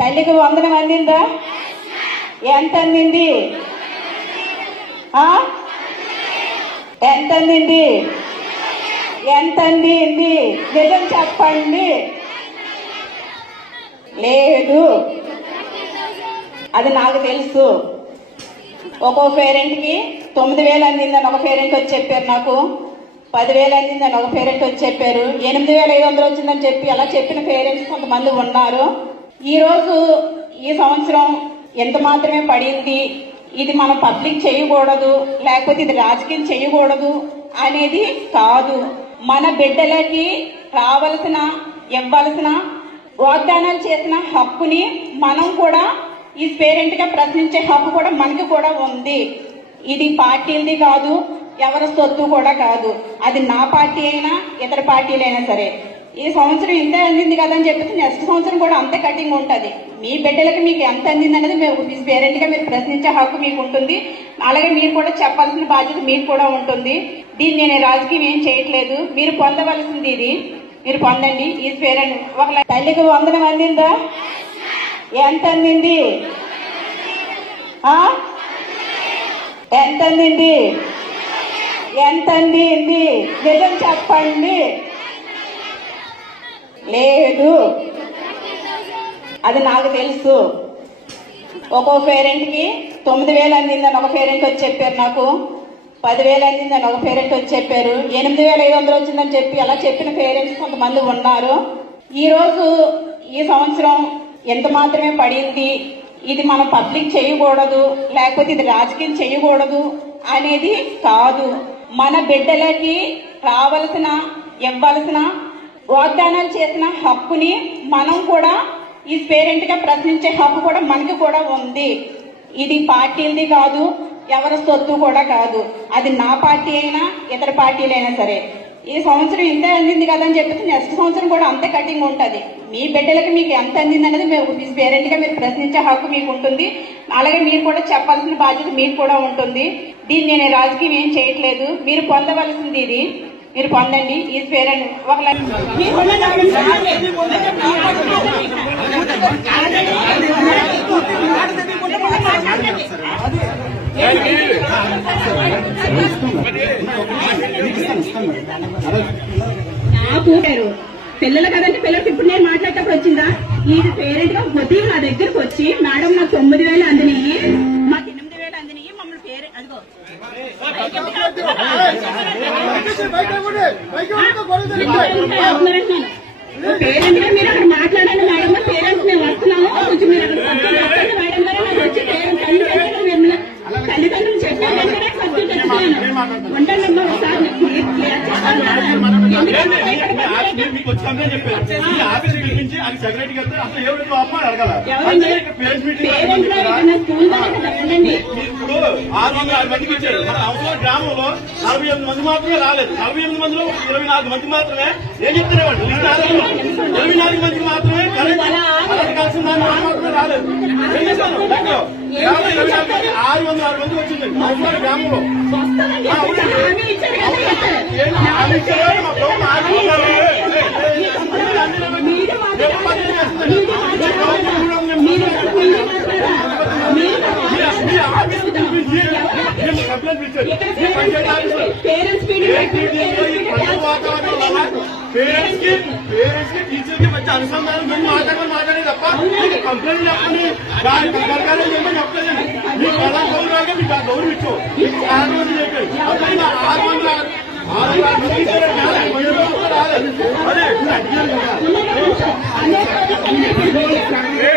తల్లికి వందనం అందిందా? ఎంత అందింది? ఎంత అందింది? ఎంత అందింది? నిజం చెప్పండి. లేదు, అది నాకు తెలుసు. ఒక్కో పేరెంట్కి 9,000 అందిందని ఒక పేరెంట్ వచ్చి చెప్పారు, నాకు 10,000 అందిందని ఒక పేరెంట్ వచ్చి చెప్పారు, 8,500 వచ్చిందని చెప్పి అలా చెప్పిన పేరెంట్స్ కొంతమంది ఉన్నారు. ఈరోజు ఈ సంవత్సరం ఎంత మాత్రమే పడింది, ఇది మనం పబ్లిక్ చేయకూడదు, లేకపోతే ఇది రాజకీయం చేయకూడదు అనేది కాదు. మన బిడ్డలకి రావాల్సిన ఇవ్వాల్సిన వాగ్దానాలు చేసిన హక్కుని మనం కూడా ఈ పేరెంట్ గా ప్రశ్నించే హక్కు కూడా మనకి కూడా ఉంది. ఇది పార్టీలది కాదు, ఎవరి సొత్తు కూడా కాదు. అది నా పార్టీ అయినా ఇతర పార్టీలైనా సరే. ఈ సంవత్సరం ఇంత అందింది కదా అని చెప్పేసి నెక్స్ట్ సంవత్సరం కూడా అంతే కటింగ్ ఉంటుంది. మీ బిడ్డలకి మీకు ఎంత అందింది అనేది మీ పేరెంట్ గా మీరు ప్రశ్నించే హక్కు మీకు ఉంటుంది. అలాగే మీరు కూడా చెప్పాల్సిన బాధ్యత మీకు కూడా ఉంటుంది. దీన్ని నేను రాజకీయం ఏం చేయట్లేదు. మీరు పొందవలసింది ఇది, మీరు పొందండి. ఈ పేరెంట్ ఒక తల్లికి వందనం అందిందా? ఎంత అందింది? ఎంత అందింది? ఎంత అందింది? నిజం చెప్పండి. లేదు, అది నాకు తెలుసు. ఒక్కో పేరెంట్కి 9,000 అందిందని ఒక పేరెంట్ వచ్చి చెప్పారు, నాకు 10,000 అందిందని ఒక పేరెంట్ వచ్చి చెప్పారు, 8,500 వచ్చిందని చెప్పి అలా చెప్పిన పేరెంట్స్ కొంతమంది ఉన్నారు. ఈరోజు ఈ సంవత్సరం ఎంత మాత్రమే పడింది, ఇది మనం పబ్లిక్ చేయకూడదు, లేకపోతే ఇది రాజకీయం చేయకూడదు అనేది కాదు. మన బిడ్డలకి రావాల్సిన ఇవ్వాల్సిన వాగ్దానాలు చేసిన హక్కుని మనం కూడా ఈ పేరెంట్ గా ప్రశ్నించే హక్కు కూడా మనకి కూడా ఉంది. ఇది పార్టీలది కాదు, ఎవరి సొత్తు కూడా కాదు. అది నా పార్టీ అయినా ఇతర పార్టీలైనా సరే. ఈ సంవత్సరం ఇంత అందింది కదా అని చెప్పేసి నెక్స్ట్ సంవత్సరం కూడా అంతే కటింగ్ ఉంటుంది. మీ బిడ్డలకి మీకు ఎంత అందింది అనేది మీ పేరెంట్ గా మీరు ప్రశ్నించే హక్కు మీకు ఉంటుంది. అలాగే మీరు కూడా చెప్పాల్సిన బాధ్యత మీకు కూడా ఉంటుంది. దీన్ని నేను రాజకీయం ఏం చేయట్లేదు. మీరు పొందవలసింది ఇది, మీరు పొందండి. ఈ పేరెంట్ ఒక నాకు పిల్లలు కదంటే పిల్లలకి ఇప్పుడు నేను మాట్లాడేటప్పుడు వచ్చిందా? ఈ పేరెంట్ గా ఉదయం నా దగ్గరకు వచ్చి, మేడం నాకు 9,000 అందినయ్యి, మాకు 8,000 అందినయ్యి, మమ్మల్ని పేరెంట్ అదిగో పేరెంట్ గా మీరు అక్కడ మాట్లాడండి మేడం, పేరెంట్స్ మేము వస్తున్నాము, కొంచెం మీరు అక్కడ మేడం గారు నాకు వచ్చి తల్లిదండ్రులు చెప్పాను ఉంటానమ్మా ఒకసారి గ్రామంలో 48 మంది మాత్రమే రాలేదు. 48 మందిలో 24 మంది మాత్రమే ఏం చెప్తారేవాడు? 24 మంది మాత్రమే కలిసి మాత్రమే రాలేదు. ఏం చేస్తాను? 606 మంది వచ్చిందండి గ్రామంలో. పేరెంట్స్ కి టీచర్ కి మంచి అనుసంధానం మాట్లాడే తప్ప కంప్లైంట్ చెప్పండి. చెప్పలేదండి. మీ ప్రధాన గౌరవాలుగా మీకు ఆ గౌరవం ఇచ్చు. అదే